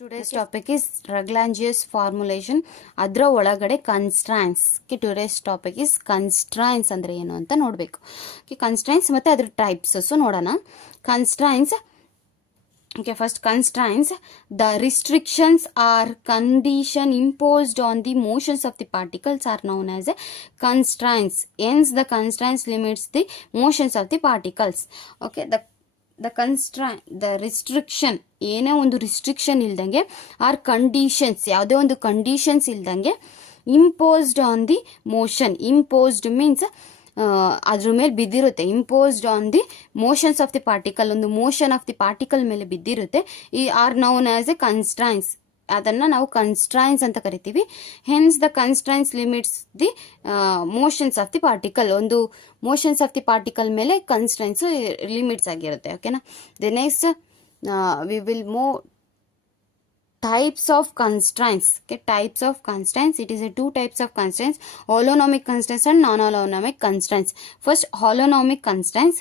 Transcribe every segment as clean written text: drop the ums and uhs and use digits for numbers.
Today's topic is Lagrange's formulation. ಅದರ ಒಳಗಡೆ constraints. Today's topic is constraints ಅಂದರೆ ಏನು ಅಂತ ನೋಡಬೇಕು. ಕನ್ಸ್ಟ್ರೈನ್ಸ್ ಮತ್ತು ಅದರ ಟೈಪ್ಸಸ್ಸು ನೋಡೋಣ. Constraints. First, constraints. The restrictions or condition imposed on the motions of the particles are known as constraints. Hence, the constraints limits the motions of the particles. Okay, the constraint, the restriction, ಏನೇ ಒಂದು restriction ಇಲ್ದಂಗೆ R conditions, ಯಾವುದೇ ಒಂದು conditions ಇಲ್ದಂಗೆ imposed on the motion. Imposed means ಅದ್ರ ಮೇಲೆ ಬಿದ್ದಿರುತ್ತೆ. Imposed on the motions of the particle, ಒಂದು ಮೋಷನ್ ಆಫ್ ದಿ ಪಾರ್ಟಿಕಲ್ ಮೇಲೆ ಬಿದ್ದಿರುತ್ತೆ. ಈ are known as a constraints. ಅದನ್ನು ನಾವು ಕನ್ಸ್ಟ್ರೈನ್ಸ್ ಅಂತ ಕರಿತೀವಿ. Hence the constraints limits the motions of the particle. ಒಂದು ಮೋಷನ್ಸ್ ಆಫ್ ದಿ ಪಾರ್ಟಿಕಲ್ ಮೇಲೆ ಕನ್ಸ್ಟ್ರೈನ್ಸ್ ಲಿಮಿಟ್ಸ್ ಆಗಿರುತ್ತೆ. ಓಕೆನಾ. The next we will move types of constraints. Okay, types of constraints. It is a two types of constraints: holonomic constraints and non-holonomic constraints. First, holonomic constraints.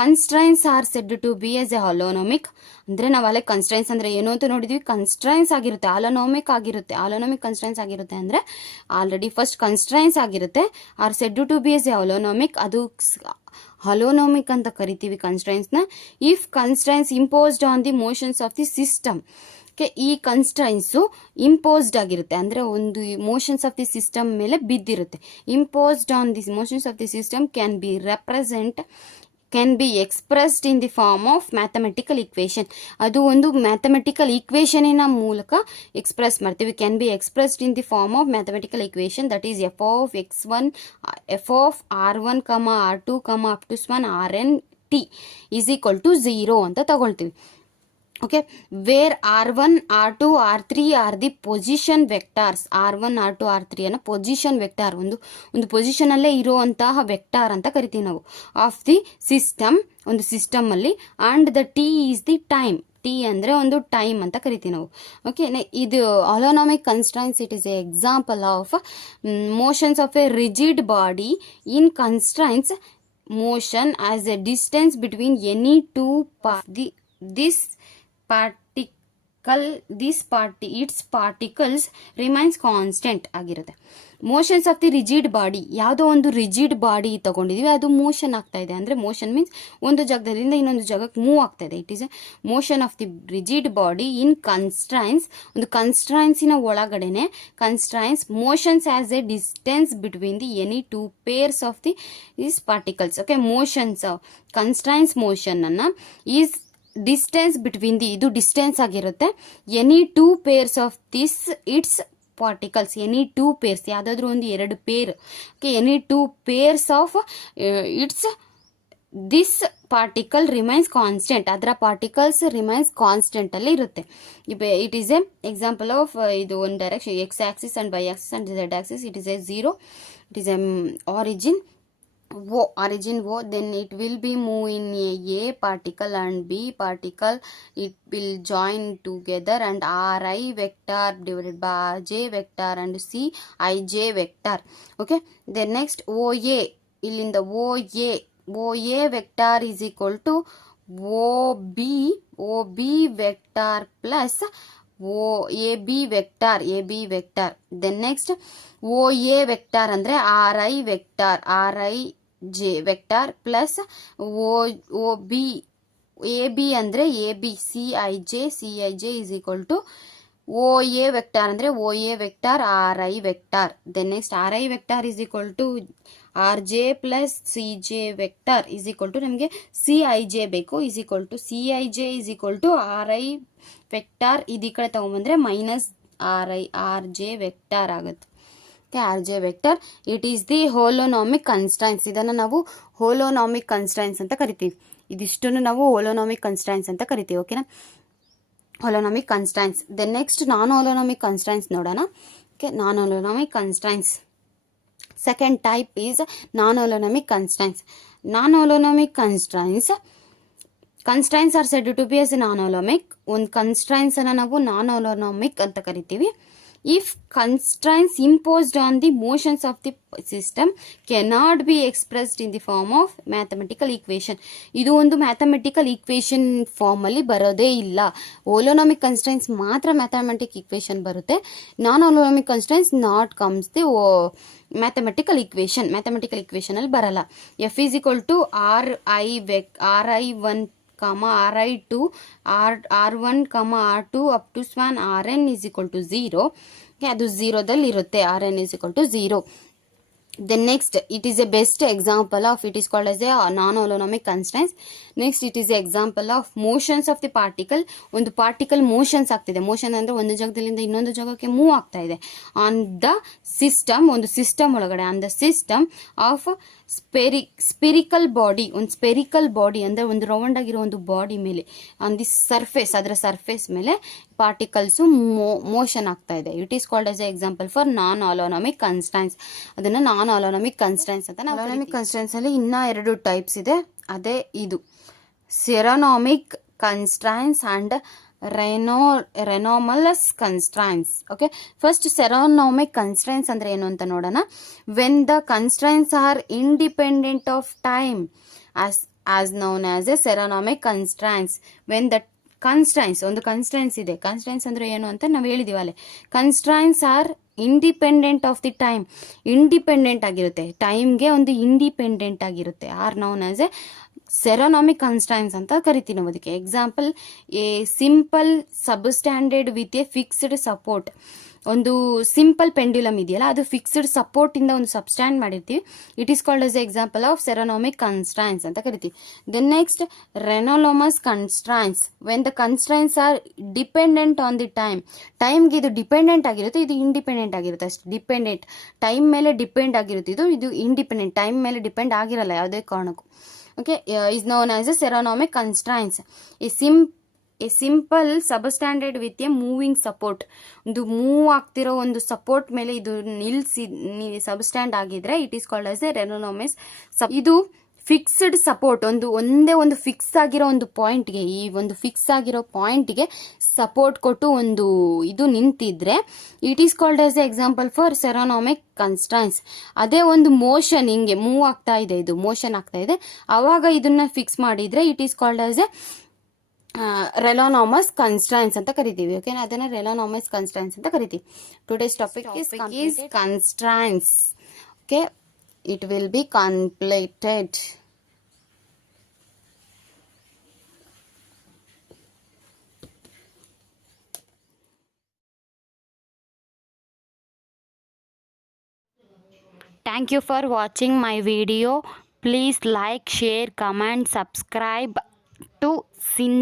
Constraints are said to be as a holonomic. ಅಂದರೆ ನಾವು ಅಲ್ಲೇ constraints ಅಂದರೆ ಏನು ಅಂತ ನೋಡಿದ್ವಿ. Constraints ಆಗಿರುತ್ತೆ, ಹಾಲೋನಾಮಿಕ್ ಆಗಿರುತ್ತೆ. ಹಾಲೋನಾಮಿಕ್ constraints ಆಗಿರುತ್ತೆ ಅಂದರೆ ಆಲ್ರೆಡಿ ಫಸ್ಟ್ ಕನ್ಸ್ಟ್ರೈನ್ಸ್ ಆಗಿರುತ್ತೆ. Are said to be as a holonomic. ಅದು ಹಾಲೋನಾಮಿಕ್ ಅಂತ ಕರಿತೀವಿ ಕನ್ಸ್ಟ್ರೈನ್ಸ್ನ. If constraints imposed on the motions of the system. ಈ ಕನ್ಸ್ಟ್ರೈನ್ಸು ಇಂಪೋಸ್ಡ್ ಆಗಿರುತ್ತೆ, ಅಂದರೆ ಒಂದು ಮೋಷನ್ಸ್ ಆಫ್ ದಿ ಸಿಸ್ಟಮ್ ಮೇಲೆ ಬಿದ್ದಿರುತ್ತೆ. Imposed on the motions of the system can be expressed in the form of mathematical equation. ಅದು ಒಂದು mathematical ಈಕ್ವೇಷನಿನ ಮೂಲಕ ಎಕ್ಸ್ಪ್ರೆಸ್ ಮಾಡ್ತೀವಿ. Can be expressed in the form of mathematical equation, that is F of x1 F of r1, r2, up to ಸ್ಮನ್ rn t is equal to 0 ಅಂತ ತಗೊಳ್ತೀವಿ. Okay, where r1, r2, r3 are the position vectors. r1, r2, r3 ಅನ್ನ position vector, ಒಂದು ಪೊಸಿಷನಲ್ಲೇ ಇರುವಂತಹ vector ಅಂತ ಕರಿತೀವಿ ನಾವು of the system, ಒಂದು ಸಿಸ್ಟಮಲ್ಲಿ. And the T is the time. T ಅಂದರೆ ಒಂದು ಟೈಮ್ ಅಂತ ಕರಿತೀವಿ ನಾವು. ಓಕೆ, ಇದು holonomic constraints. It is a example of motions of a rigid body in constraints motion as a distance between any two its particles remains constant ಆಗಿರುತ್ತೆ. Motions of the rigid body, ಯಾವುದೋ ಒಂದು rigid body ತಗೊಂಡಿದೀವಿ, ಅದು motion ಆಗ್ತಾ ಇದೆ. ಅಂದರೆ motion means ಒಂದು ಜಾಗದಿಂದ ಇನ್ನೊಂದು ಜಾಗಕ್ಕೆ ಮೂವ್ ಆಗ್ತಾ ಇದೆ. It is a motion of the rigid body in constraints. ಒಂದು ಕನ್ಸ್ಟ್ರೈನ್ಸಿನ ಒಳಗಡೆನೆ constraints motions as a distance between the any two pairs of the these particles. Okay, motions constraints motion ಅನ್ನ ಈಸ್ ಡಿಸ್ಟೆನ್ಸ್ ಬಿಟ್ವೀನ್ ದಿ, ಇದು distance ಆಗಿರುತ್ತೆ. Any two pairs of this its particles. Any two pairs, ಯಾವುದಾದ್ರೂ ಒಂದು ಎರಡು pair. Okay, any two pairs of its this particle remains constant. ಅದರ particles remains constant ಅಲ್ಲಿ ಇರುತ್ತೆ. It is a example of ಇದು ಒಂದು direction X axis and Y axis and Z axis. It is a 0. It is a origin O, then it will be move in a particle and B particle. It will join together and Ri vector divided by J vector and Cij vector. Okay, then next OA, illinda OA vector is equal to OB vector plus AB vector. Then next OA vector ಅಂದ್ರೆ RI vector, RIJ vector plus OB AB ಅಂದ್ರೆ AB CIJ is equal to OA vector ಅಂದ್ರೆ OA vector RI vector. Then next RI vector is equal to RJ plus CJ vector is equal to ನಮಗೆ CIJ ಬೇಕು, is equal to CIJ is equal to RI vector. ಇದು ಈ ಕಡೆ ತಗೊಂಬಂದ್ರೆ minus RJ vector ಆಗುತ್ತೆ. RJ vector. It is the holonomic constraints. ಇದನ್ನು ನಾವು ಹೋಲೋನಾಮಿಕ್ constraints ಅಂತ ಕರಿತೀವಿ. ಇದಿಷ್ಟನ್ನು ನಾವು ಹೋಲೋನಾಮಿಕ್ ಕನ್ಸ್ಟ್ರೈನ್ಸ್ ಅಂತ ಕರಿತೀವಿ. ಓಕೆನಾ, holonomic constraints. Then next non holonomic constraints ನೋಡೋಣ. Okay, non holonomic constraints. Second type is non holonomic constraints. Non holonomic constraints are said to be as non holonomic. ಒಂದು ಕನ್ಸ್ಟ್ರೈನ್ಸ್ ಅನ್ನು ನಾವು ನಾನ್ ಹೋಲೋನಾಮಿಕ್ ಅಂತ ಕರಿತೀವಿ if constraints imposed on the motions of the system cannot be expressed in the form of mathematical equation. ಇದು ಒಂದು mathematical equation ಫಾರ್ಮಲ್ಲಿ ಬರೋದೇ ಇಲ್ಲ. ಓಲೋನಾಮಿಕ್ ಕನ್ಸ್ಟ್ರೈನ್ಸ್ ಮಾತ್ರ ಮ್ಯಾಥಮೆಟಿಕ್ ಈಕ್ವೇಷನ್ ಬರುತ್ತೆ. Non holonomic constraints not comes the mathematical equation ಅಲ್ಲಿ ಬರಲ್ಲ. F is equal to RI1 RI2 R1 R2 up to ಸ್ವಾನ್ RN is equal to 0. ಅದು 0ದಲ್ಲಿ ಇರುತ್ತೆ. RN is equal to 0. Then next, it is a best example of, it is called as a non-holonomic constraints. Next, it is a example of motions of the particle. ಒಂದು particle motions ಆಗ್ತಿದೆ. Motion ಅಂದ್ರೆ ಒಂದು ಜಾಗದಿಂದ ಇನ್ನೊಂದು ಜಾಗಕ್ಕೆ move ಆಗ್ತಾ ಇದೆ on the system, ಒಂದು ಸಿಸ್ಟಮ್ ಒಳಗಡೆ, on the system of spherical body. ಒಂದು ಸ್ಪೆರಿಕಲ್ ಬಾಡಿ ಅಂದ್ರೆ ಒಂದು ರೌಂಡ್ ಆಗಿರೋ ಒಂದು ಬಾಡಿ ಮೇಲೆ, ಆನ್ ದಿ ಸರ್ಫೇಸ್, ಅದರ ಸರ್ಫೇಸ್ ಮೇಲೆ ಪಾರ್ಟಿಕಲ್ಸ್ ಮೋಷನ್ ಆಗ್ತಾ ಇದೆ. It is called as a example for non holonomic constraints. ಅದನ್ನ ನಾನ್ ಆಲೋನಾಮಿಕ್ ಕನ್ಸ್ಟ್ರೈನ್ಸ್ ಅಂತ. ಆಲೋನಾಮಿಕ್ ಕನ್ಸ್ಟ್ರೈನ್ಸ್ ಅಲ್ಲಿ ಇನ್ನ 2 ಟೈಪ್ಸ್ ಇದೆ. ಅದೇ ಇದು scleronomic constraints and rheonomous constraints. Okay, first scleronomic constraints ಅಂದ್ರೆ ಏನು ಅಂತ ನೋಡೋಣ. When the constraints are independent of time as known as a scleronomic constraints. When the constraints, ಒಂದು ಕನ್ಸ್ಟ್ರೈನ್ಸ್ ಇದೆ. ಕನ್ಸ್ಟ್ರೈನ್ಸ್ ಅಂದ್ರೆ ಏನು ಅಂತ ನಾವು ಹೇಳಿದೀವಿ ಅಲ್ಲೇ. Constraints are independent of the time, independent ಆಗಿರುತ್ತೆ, ಟೈಮ್ಗೆ ಒಂದು ಇಂಡಿಪೆಂಡೆಂಟ್ ಆಗಿರುತ್ತೆ. Are known as a scleronomic constraints ಅಂತ ಕರಿತೀವಿ ನಾವು ಅದಕ್ಕೆ. Example, a simple suspended with A fixed support. ಒಂದು ಸಿಂಪಲ್ ಪೆಂಡ್ಯುಲಮ್ ಇದೆಯಲ್ಲ, ಅದು ಫಿಕ್ಸ್ಡ್ ಸಪೋರ್ಟ್ ಇಂದ ಒಂದು ಸಬ್ಸ್ಟ್ಯಾಂಡ್ ಮಾಡಿರ್ತೀವಿ. It is called as a example of scleronomic constraints ಅಂತ ಕರಿತೀವಿ. Then next, rheonomous constraints. When the constraints are dependent on the time. ಟೈಮ್ಗೆ ಇದು ಡಿಪೆಂಡೆಂಟ್ ಆಗಿರುತ್ತೆ, ಇದು ಇಂಡಿಪೆಂಡೆಂಟ್ ಆಗಿರುತ್ತೆ ಅಷ್ಟೇ. ಡಿಪೆಂಡೆಂಟ್, ಟೈಮ್ ಮೇಲೆ ಡಿಪೆಂಡ್ ಆಗಿರುತ್ತೆ, ಇದು ಇಂಡಿಪೆಂಡೆಂಟ್, ಟೈಮ್ ಮೇಲೆ ಡಿಪೆಂಡ್ ಆಗಿರಲ್ಲ ಯಾವುದೇ ಕಾರಣಕ್ಕೂ. Okay, is known as a scleronomic constraints. A simple suspended with a moving support. ಒಂದು ಮೂವ್ ಆಗ್ತಿರೋ ಒಂದು ಸಪೋರ್ಟ್ ಮೇಲೆ ಇದು ನಿಲ್ಸಿ ಸಬ್ಸ್ಟ್ಯಾಂಡ್ ಆಗಿದ್ರೆ it is called as a rheonomous. ಇದು ಫಿಕ್ಸ್ಡ್ ಸಪೋರ್ಟ್, ಒಂದೇ ಒಂದು ಫಿಕ್ಸ್ ಆಗಿರೋ ಒಂದು ಪಾಯಿಂಟ್ಗೆ, ಈ ಒಂದು ಫಿಕ್ಸ್ ಆಗಿರೋ ಪಾಯಿಂಟ್ಗೆ ಸಪೋರ್ಟ್ ಕೊಟ್ಟು ಒಂದು ಇದು ನಿಂತಿದ್ರೆ it is called as a example for scleronomic constraints. ಅದೇ ಒಂದು ಮೋಷನ್ ಹಿಂಗೆ ಮೂವ್ ಆಗ್ತಾ ಇದೆ, ಇದು ಮೋಷನ್ ಆಗ್ತಾ ಇದೆ, ಆವಾಗ ಇದನ್ನ ಫಿಕ್ಸ್ ಮಾಡಿದ್ರೆ it is called as a rheonomous constraints ಅಂತ ಕರಿತೀವಿ. ಓಕೆ, ಅದನ್ನ ರೆಲಾನಾಮಸ್ ಕನ್ಸ್ಟ್ರೈನ್ಸ್ ಅಂತ ಕರಿತೀವಿ. Today's topic is constraints. Okay, it will be completed. Thank you for watching my video. Please like, share, comment, subscribe to Sin